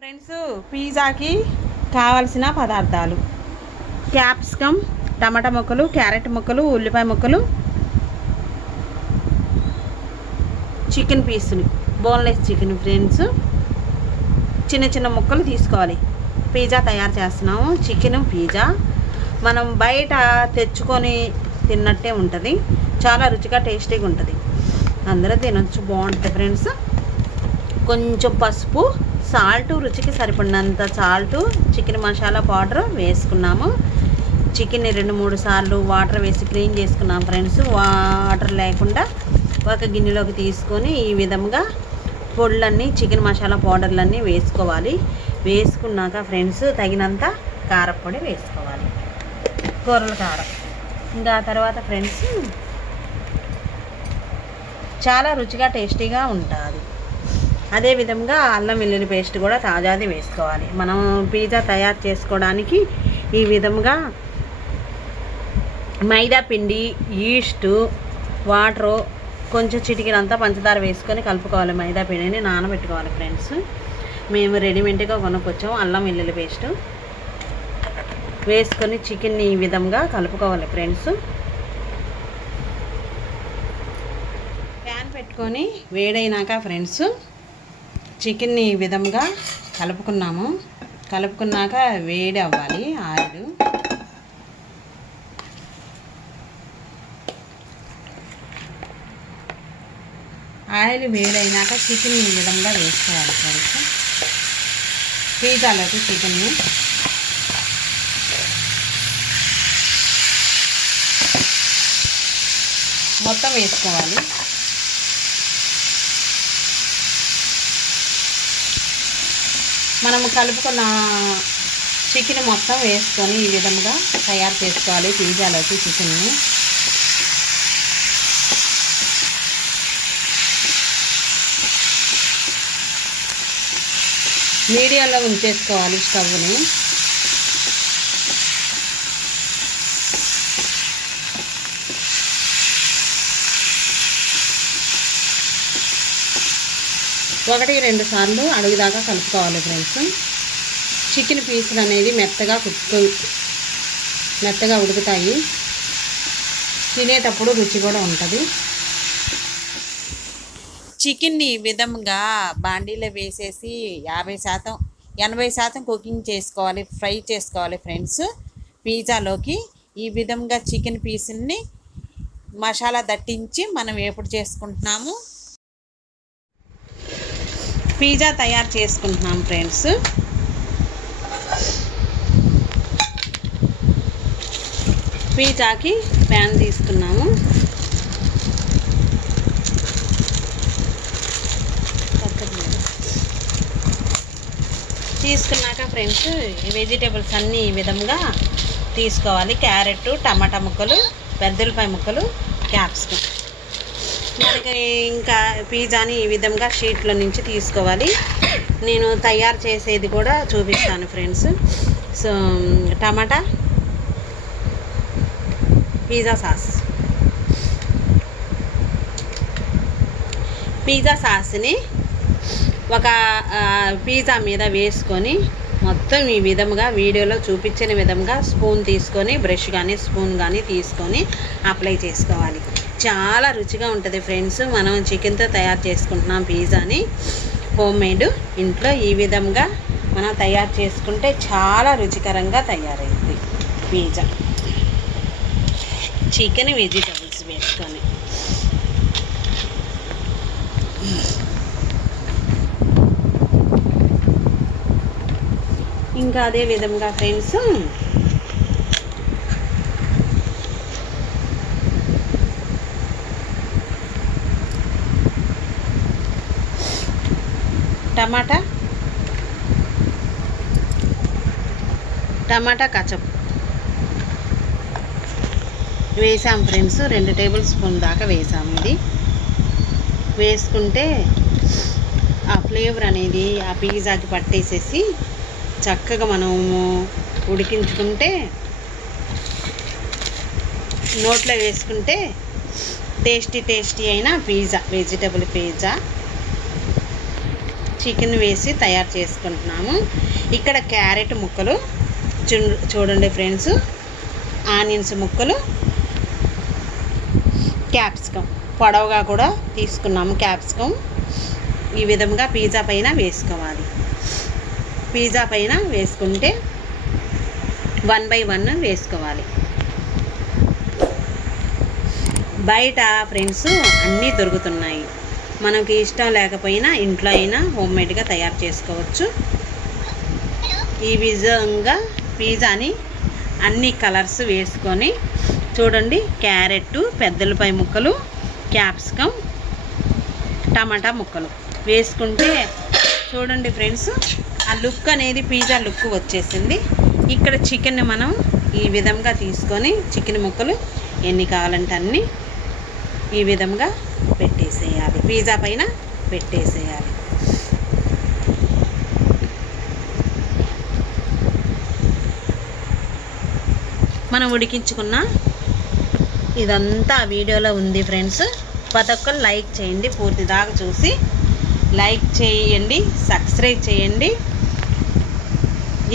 Friends, పిజ్జాకి కావలసిన పదార్థాలు: capsicum, టమాటా ముక్కలు, క్యారెట్ ముక్కలు, ఉల్లిపాయ ముక్కలు, చికెన్ పీసులు, బోన్లెస్ చికెన్. ఫ్రెండ్స్, చిన్న చిన్న ముక్కలు తీసుకోవాలి. పిజ్జా తయారు చేస్తున్నాము. చికెన్ పిజ్జా మనం బయట తెచ్చుకొని తిన్నట్టే ఉంటుంది. చాలా రుచిగా టేస్టీగా ఉంటుంది. అందరూ తినొచ్చు, బాగుంటుంది. ఫ్రెండ్స్, కొంచెం పసుపు, సాల్ట్, రుచికి సరిపడినంత సాల్టు, చికెన్ మసాలా పౌడర్ వేసుకున్నాము. చికెన్ని 2-3 సార్లు వాటర్ వేసి క్లీన్ చేసుకున్నాం. ఫ్రెండ్స్, వాటర్ లేకుండా ఒక గిన్నెలోకి తీసుకొని ఈ విధంగా పొడులన్నీ, చికెన్ మసాలా పౌడర్లన్నీ వేసుకోవాలి. వేసుకున్నాక ఫ్రెండ్స్, తగినంత కారపొడి వేసుకోవాలి, కూరల కారం. ఇంకా తర్వాత ఫ్రెండ్స్, చాలా రుచిగా టేస్టీగా ఉంటుంది. అదేవిధంగా అల్లం వెల్లుల్లి పేస్ట్ కూడా తాజాది వేసుకోవాలి. మనం పిజ్జా తయారు చేసుకోవడానికి ఈ విధంగా మైదా పిండి, ఈస్టు, వాటరు, కొంచెం చిటికినంతా పంచదార వేసుకొని కలుపుకోవాలి. మైదా పిండిని నానబెట్టుకోవాలి. ఫ్రెండ్స్, మేము రెడీమేడ్గా కొనుక్కొచ్చాము. అల్లం వెల్లుల్లి పేస్ట్ వేసుకొని చికెన్ని ఈ విధంగా కలుపుకోవాలి. ఫ్రెండ్స్, ప్యాన్ పెట్టుకొని వేడైనాక ఫ్రెండ్స్, చికెన్ని ఈ విధంగా కలుపుకున్నాక వేడి అవ్వాలి. ఆయిల్ వేడైనాక చికెన్ ఈ విధంగా వేసుకోవాలి. ఫ్రెండ్స్, పిజ్జాలోకి చికెన్ని మొత్తం వేసుకోవాలి. మనం కలుపుకున్న చికెన్ మొత్తం వేసుకొని ఈ విధంగా తయారు చేసుకోవాలి. పిజ్జాలోకి చికెన్ని మీడియంలో ఉంచేసుకోవాలి స్టవ్ని. ఒకటి 2 సార్లు అడుగుదాకా కలుపుకోవాలి. ఫ్రెండ్స్, చికెన్ పీసులు అనేది మెత్తగా ఉడుకుతాయి. తినేటప్పుడు రుచి కూడా ఉంటుంది. చికెన్ని ఈ విధంగా బాండీలో వేసేసి 80% కుకింగ్ చేసుకోవాలి, ఫ్రై చేసుకోవాలి. ఫ్రెండ్స్, పిజ్జాలోకి ఈ విధంగా చికెన్ పీసుల్ని మసాలా దట్టించి మనం ఎప్పుడు చేసుకుంటున్నాము, పిజ్జా తయారు చేసుకుంటున్నాం. ఫ్రెండ్స్, పిజ్జాకి ప్యాన్ తీసుకున్నాము. తీసుకున్నాక ఫ్రెండ్స్, వెజిటేబుల్స్ అన్నీ ఈ విధంగా తీసుకోవాలి. క్యారెట్, టమాటా ముక్కలు, పెద్దలపాయ ముక్కలు, క్యాప్సికమ్. మనకి ఇంకా పిజ్జాని ఈ విధంగా షీట్లో నుంచి తీసుకోవాలి. నేను తయారు చేసేది కూడా చూపిస్తాను. ఫ్రెండ్స్, సో టమాటా, పిజ్జా సాస్ని ఒక పిజ్జా మీద వేసుకొని మొత్తం ఈ విధంగా వీడియోలో చూపించిన విధంగా స్పూన్ తీసుకొని, బ్రష్ కానీ స్పూన్ కానీ తీసుకొని అప్లై చేసుకోవాలి. చాలా రుచిగా ఉంటుంది. ఫ్రెండ్స్, మనం చికెన్తో తయారు చేసుకుంటున్నాం పిజ్జాని. హోమ్మేడ్ ఇంట్లో ఈ విధంగా మనం తయారు చేసుకుంటే చాలా రుచికరంగా తయారైంది పిజ్జా. చికెన్, వెజిటబుల్స్ వేసుకొని ఇంకా అదే విధంగా ఫ్రెండ్స్, టమాటా కచప్ వేసాం. ఫ్రెండ్స్, 2 టేబుల్ స్పూన్ దాకా వేసాము. ఇది వేసుకుంటే ఆ ఫ్లేవర్ అనేది ఆ పిజ్జాకి పట్టేసేసి చక్కగా మనము ఉడికించుకుంటే, నోట్లో వేసుకుంటే టేస్టీ అయిన పిజ్జా, వెజిటబుల్ పిజ్జా చికెన్ వేసి తయారు చేసుకుంటున్నాము. ఇక్కడ క్యారెట్ ముక్కలు చూడండి ఫ్రెండ్స్, ఆనియన్స్ ముక్కలు, క్యాప్సికమ్ పొడవుగా కూడా తీసుకున్నాము. క్యాప్సికమ్ ఈ విధంగా పిజ్జా పైన వేసుకోవాలి. పిజ్జా పైన వేసుకుంటే 1 by 1 వేసుకోవాలి. బయట ఫ్రెండ్స్ అన్నీ దొరుకుతున్నాయి. మనకి ఇష్టం లేకపోయినా ఇంట్లో అయినా హోమ్మేడ్గా తయారు చేసుకోవచ్చు. ఈ విధంగా పిజ్జాని అన్ని కలర్స్ వేసుకొని చూడండి, క్యారెట్, పెద్దలపై ముక్కలు, క్యాప్సికమ్, టమాటా ముక్కలు వేసుకుంటే చూడండి ఫ్రెండ్స్, ఆ లుక్ అనేది పిజ్జా లుక్ వచ్చేసింది. ఇక్కడ చికెన్ మనం ఈ విధంగా తీసుకొని చికెన్ ముక్కలు ఎన్ని కావాలంటే అన్నీ ఈ విధంగా పెట్టేసేయాలి, పిజ్జా పైన పెట్టేసేయాలి. మనం ఉడికించుకున్న ఇదంతా వీడియోలో ఉంది ఫ్రెండ్స్. ప్రతి ఒక్కరు లైక్ చేయండి, పూర్తి దాకా చూసి లైక్ చేయండి, సబ్స్క్రైబ్ చేయండి.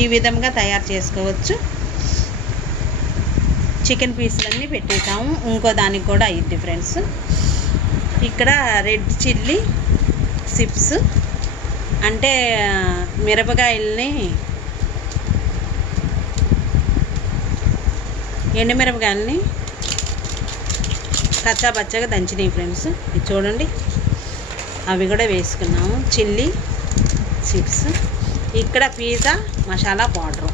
ఈ విధంగా తయారు చేసుకోవచ్చు. చికెన్ పీసులన్నీ పెట్టేసాము. ఇంకో దానికి కూడా అయ్యిద్ది ఫ్రెండ్స్. ఇక్కడ రెడ్ చిల్లీ చిప్స్ అంటే మిరపకాయల్ని, ఎండుమిరపకాయలని కచ్చాపచ్చగా దంచినాయి ఫ్రెండ్స్. ఇది చూడండి, అవి కూడా వేసుకున్నాము. చిల్లీ చిప్స్, ఇక్కడ పిజ్జా మసాలా పౌడరు,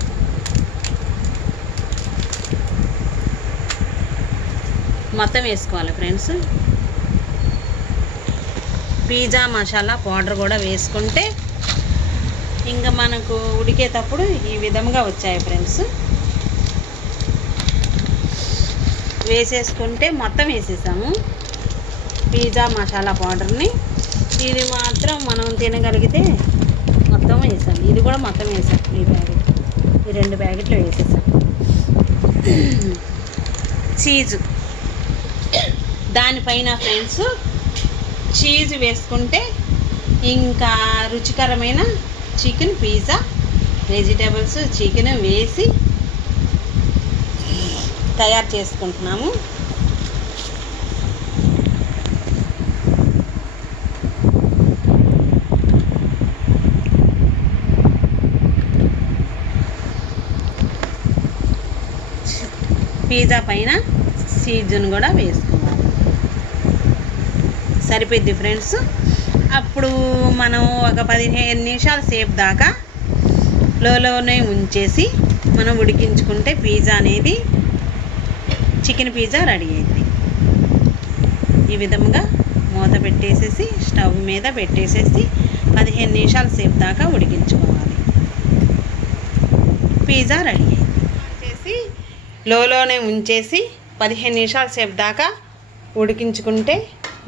మొత్తం వేసుకోవాలి ఫ్రెండ్స్. పిజ్జా మసాలా పౌడర్ కూడా వేసుకుంటే ఇంకా మనకు ఉడికేటప్పుడు ఈ విధంగా వచ్చాయి ఫ్రెండ్స్. వేసేసుకుంటే మొత్తం వేసేసాము పిజ్జా మసాలా పౌడర్ని. ఇది మాత్రం మనం తినగలిగితే మొత్తం వేసాము. ఇది కూడా మొత్తం వేసాం. ఈ ప్యాకెట్, ఈ 2 ప్యాకెట్లు వేసేసాం. చీజ్ దానిపైన ఫ్రెండ్స్ చీజ్ వేసుకుంటే ఇంకా రుచికరమైన చికెన్ పిజ్జా, వెజిటేబుల్స్ చికెన్ వేసి తయారు చేసుకుంటున్నాము. పిజ్జా పైన చీజ్ను కూడా వేసుకోవాలి. సరిపోద్ది ఫ్రెండ్స్. అప్పుడు మనం ఒక 15 నిమిషాల సేపు దాకా లోనే ఉంచేసి మనం ఉడికించుకుంటే పిజ్జా అనేది, చికెన్ పిజ్జా రెడీ అయింది. ఈ విధంగా మూత పెట్టేసేసి స్టవ్ మీద పెట్టేసేసి 15 నిమిషాల సేపు దాకా ఉడికించుకోవాలి. పిజ్జా రెడీ అయింది. చేసి లోనే ఉంచేసి 15 నిమిషాల సేపు దాకా ఉడికించుకుంటే,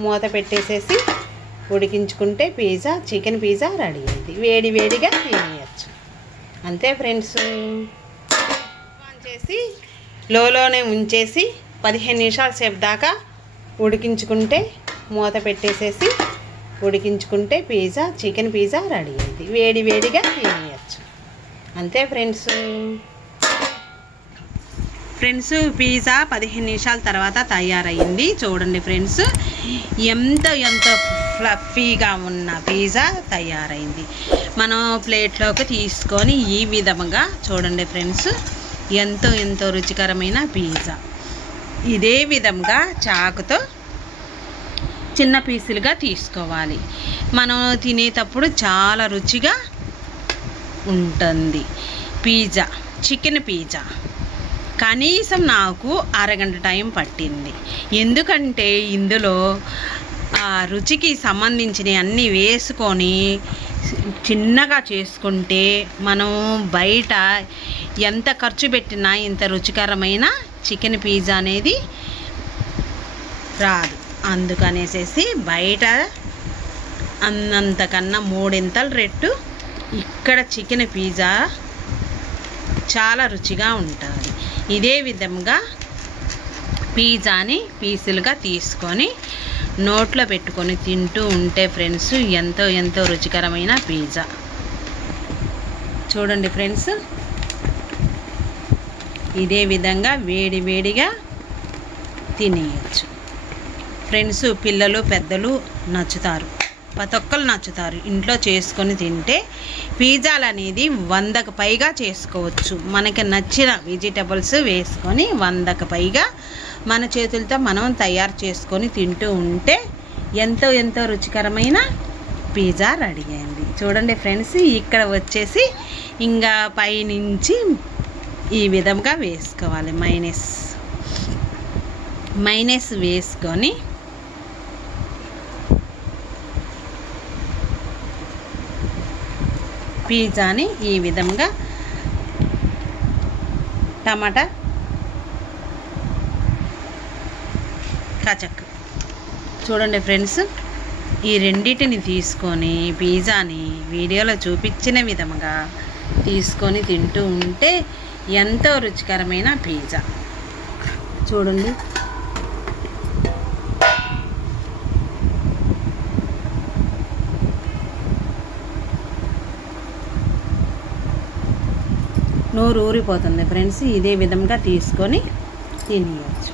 మూత పెట్టేసేసి ఉడికించుకుంటే పిజ్జా, చికెన్ పిజ్జా రెడీ అయింది. వేడి వేడిగా తినేయచ్చు. అంతే ఫ్రెండ్స్. చేసి లోనే ఉంచేసి 15 నిమిషాల సేపు దాకా ఉడికించుకుంటే, మూత పెట్టేసేసి ఉడికించుకుంటే పిజ్జా, చికెన్ పిజ్జా రెడీ అయింది. వేడి వేడిగా తినేయచ్చు. అంతే ఫ్రెండ్స్. ఫ్రెండ్స్, పిజ్జా 15 నిమిషాల తర్వాత తయారయ్యింది. చూడండి ఫ్రెండ్స్, ఎంతో ఫ్లఫీగా ఉన్న పిజ్జా తయారైంది. మనం ప్లేట్లోకి తీసుకొని ఈ విధంగా చూడండి ఫ్రెండ్స్, ఎంతో రుచికరమైన పిజ్జా. ఇదే విధంగా చాకుతో చిన్న పీసులుగా తీసుకోవాలి. మనం తినేటప్పుడు చాలా రుచిగా ఉంటుంది. పిజ్జా, చికెన్ పిజ్జా కనీసం నాకు అరగంట టైం పట్టింది. ఎందుకంటే ఇందులో ఆ రుచికి సంబంధించిన అన్నీ వేసుకొని చిన్నగా చేసుకుంటే మనం బయట ఎంత ఖర్చు పెట్టినా ఇంత రుచికరమైన చికెన్ పిజ్జా అనేది రాదు. అందుకనేసేసి బయట అన్నంతకన్నా 3 రెట్టు ఇక్కడ చికెన్ పిజ్జా చాలా రుచిగా ఉంటుంది. ఇదే విధంగా పిజ్జాని పీసులుగా తీసుకొని నోట్లో పెట్టుకొని తింటూ ఉంటే ఫ్రెండ్స్ ఎంతో ఎంతో రుచికరమైన పిజ్జా. చూడండి ఫ్రెండ్స్, ఇదే విధంగా వేడి వేడిగా తినేయచ్చు ఫ్రెండ్స్. పిల్లలు పెద్దలు నచ్చుతారు, ప్రతి ఒక్కరు నచ్చుతారు. ఇంట్లో చేసుకొని తింటే పిజ్జాలు అనేది 100కు పైగా చేసుకోవచ్చు. మనకి నచ్చిన వెజిటబుల్స్ వేసుకొని 100కు పైగా మన చేతులతో మనం తయారు చేసుకొని తింటూ ఉంటే ఎంతో ఎంతో రుచికరమైన పిజ్జా రెడీ అయింది. చూడండి ఫ్రెండ్స్, ఇక్కడ వచ్చేసి ఇంకా పైనుంచి ఈ విధంగా వేసుకోవాలి మైనస్ వేసుకొని పిజ్జాని ఈ విధంగా టమాటా కచక్. చూడండి ఫ్రెండ్స్, ఈ రెండింటిని తీసుకొని పిజ్జాని వీడియోలో చూపించిన విధంగా తీసుకొని తింటూ ఉంటే ఎంతో రుచికరమైన పిజ్జా. చూడండి, నోరు ఊరిపోతుంది ఫ్రెండ్స్. ఇదే విధంగా తీసుకొని తినేయచ్చు.